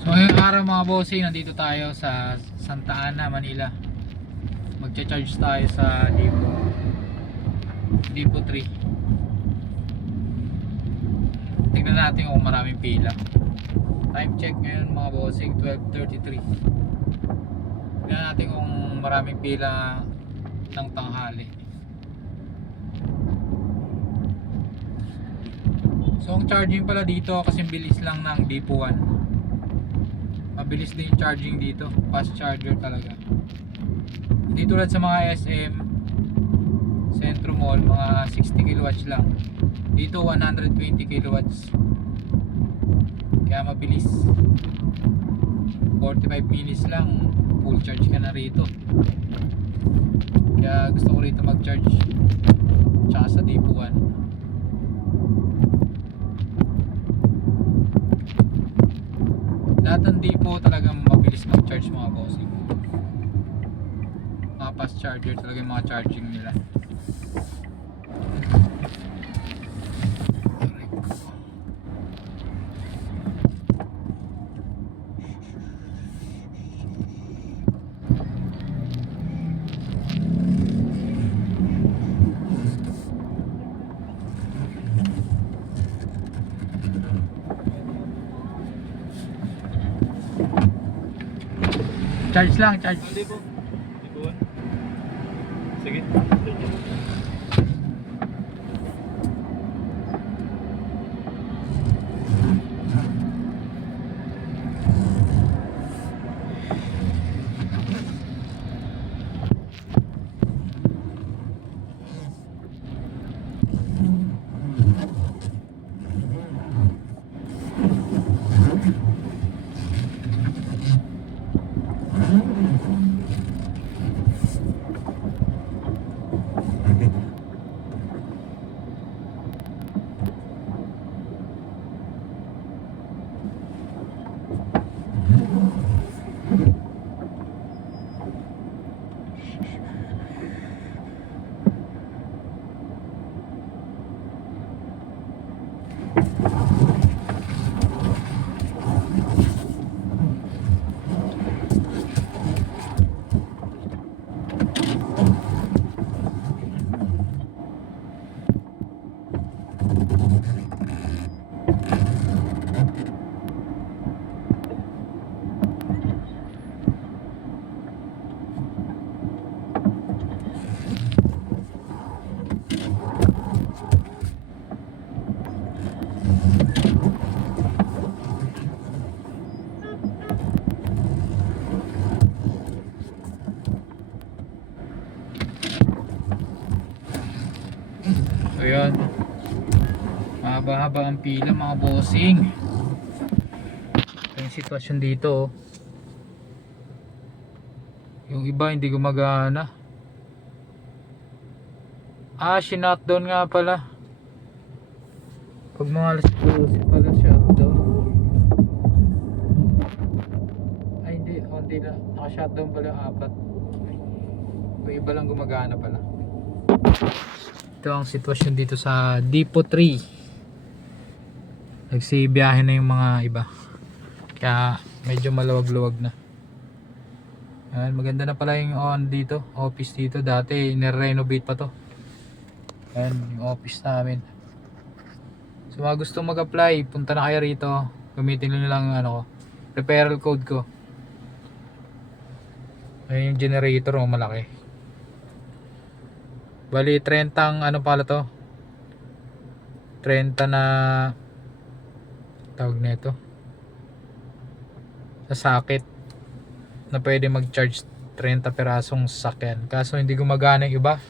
So ngayong araw mga bossing, nandito tayo sa Santa Ana, Manila. Magcha-charge tayo sa Depo 3. Tingnan natin kung maraming pila. Time check ngayon mga bossing, 12:33. Tingnan natin kung maraming pila ng tanghali. So ang charging pala dito kasi bilis lang ng Depo 1. Mabilis din yung charging dito, fast charger talaga. Hindi tulad sa mga SM, Centro Mall, mga 60 kilowatts lang. Dito 120 kilowatts. Kaya mabilis. 45 minutes lang, full charge ka na rito. Kaya gusto ko rito mag-charge. Tsaka sa Depo 1. Lahat ng Depo talagang mabilis mag-charge mga bossing. Mga fast charger talaga yung mga charging nila. Charge lang, charge. Hindi po. Sige. So yun, mahaba-haba ang pila mga bossing. Ito yung sitwasyon dito. Yung iba hindi gumagana. Shutdown nga pala. Pag mga alas 12 pala shutdown. Hindi na, naka-shutdown pala yung 4. Yung iba lang gumagana pala. Ito ang sitwasyon dito sa Depo 3. Nagsibiyahe na yung mga iba. Kaya medyo maluwag-luwag na. Ayan, maganda na pala yung dito, office dito. Dati nire-renovate pa to. Ayan, yung office namin. So mga gusto mag-apply, punta na kayo rito. Gamitin nyo lang referral code ko. Ayan yung generator, malaki. Bali 30 ang pala to, 30 na tawag nito sa socket na pwede mag-charge 30 perasong sasakyan. Kaso hindi gumagana yung iba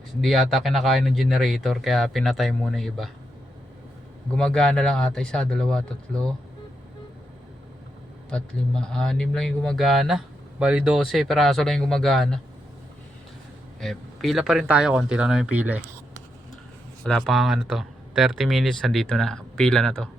kasi hindi ata kinakain ng generator, kaya pinatay muna yung iba. Gumagana lang ata 1, 2, 3, 4, 5, 6 lang yung gumagana. Bali 12 peraso lang yung gumagana. Pila pa rin tayo, konti lang namin pila Wala pang 30 minutes nandito na, pila na to.